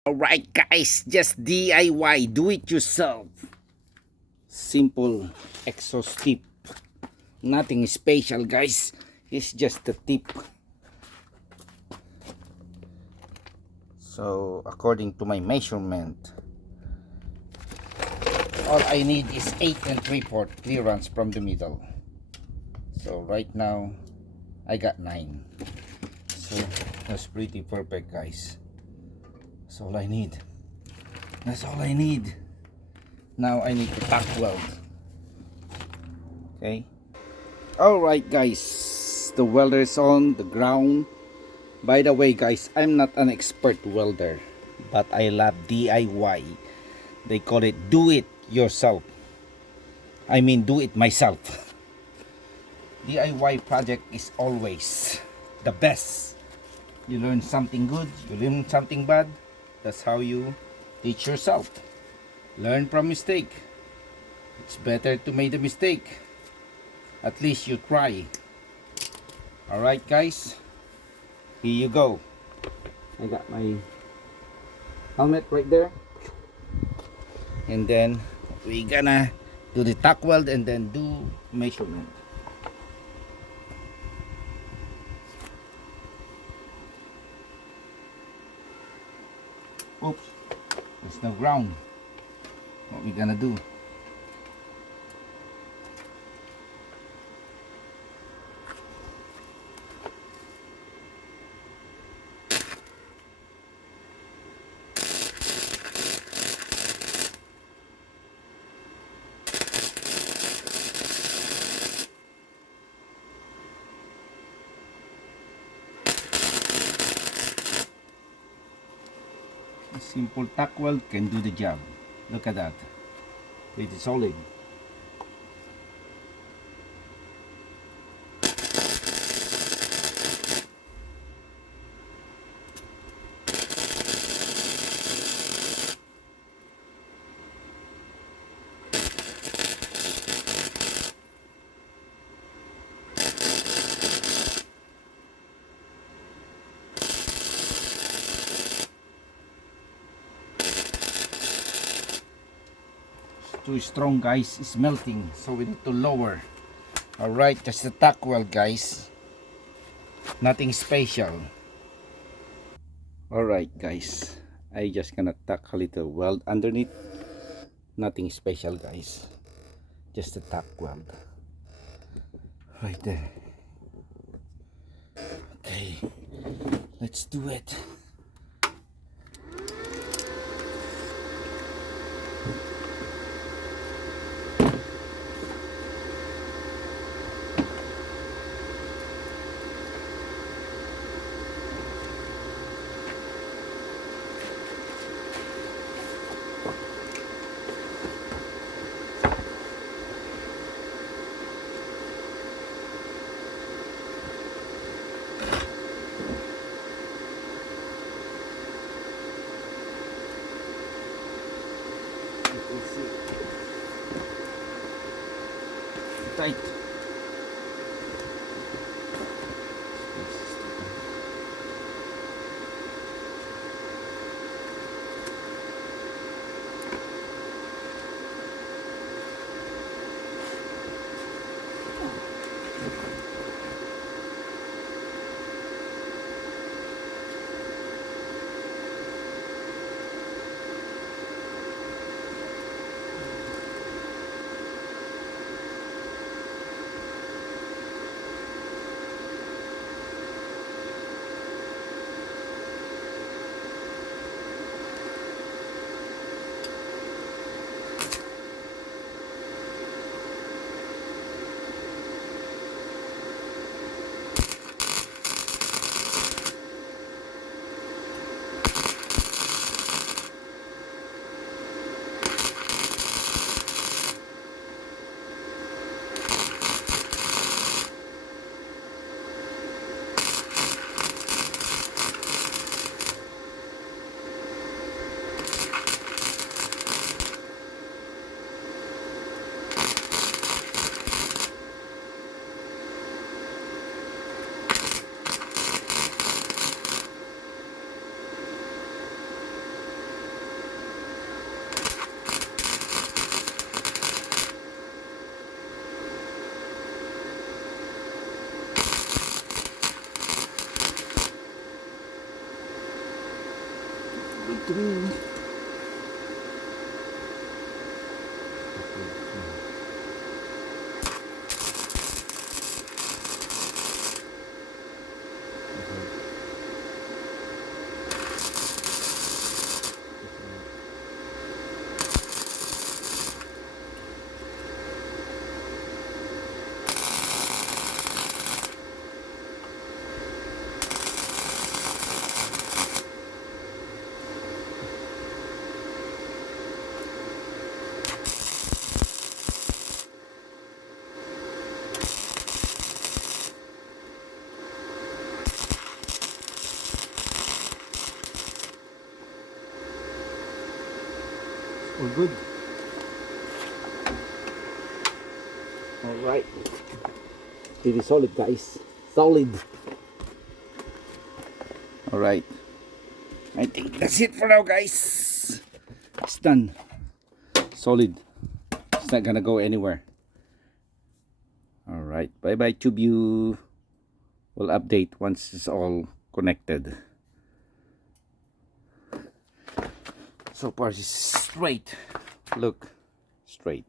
Alright guys, just DIY, do it yourself. Simple exhaust tip. Nothing special guys. It's just a tip. So according to my measurement, all I need is 8 and 3/4 clearance from the middle. So right now I got 9. So that's pretty perfect guys. That's all I need. That's all I need. Now I need to tack weld. Okay. Alright guys. The welder is on the ground. By the way guys, I'm not an expert welder, but I love DIY. They call it do it yourself. I mean do it myself. DIY project is always the best. You learn something good, you learn something bad. That's how you teach yourself. Learn from mistake. It's better to make a mistake. At least you try. Alright guys, here you go. I got my helmet right there. And then we gonna do the tack weld and then do measurement. Oops, there's no ground. What we gonna do? A simple tack weld can do the job. Look at that. Pretty solid. Too strong guys, it's melting, so we need to lower. Alright, just the tack weld guys, nothing special. Alright guys, I just gonna tack a little weld underneath. Nothing special guys, just a tack weld right there. Okay, let's do it. Tight. Through. All good. All right. Pretty solid, guys. Solid. All right. I think that's it for now, guys. It's done. Solid. It's not gonna go anywhere. All right. Bye bye, TubeU. We'll update once it's all connected. So far, it's straight. Look, straight.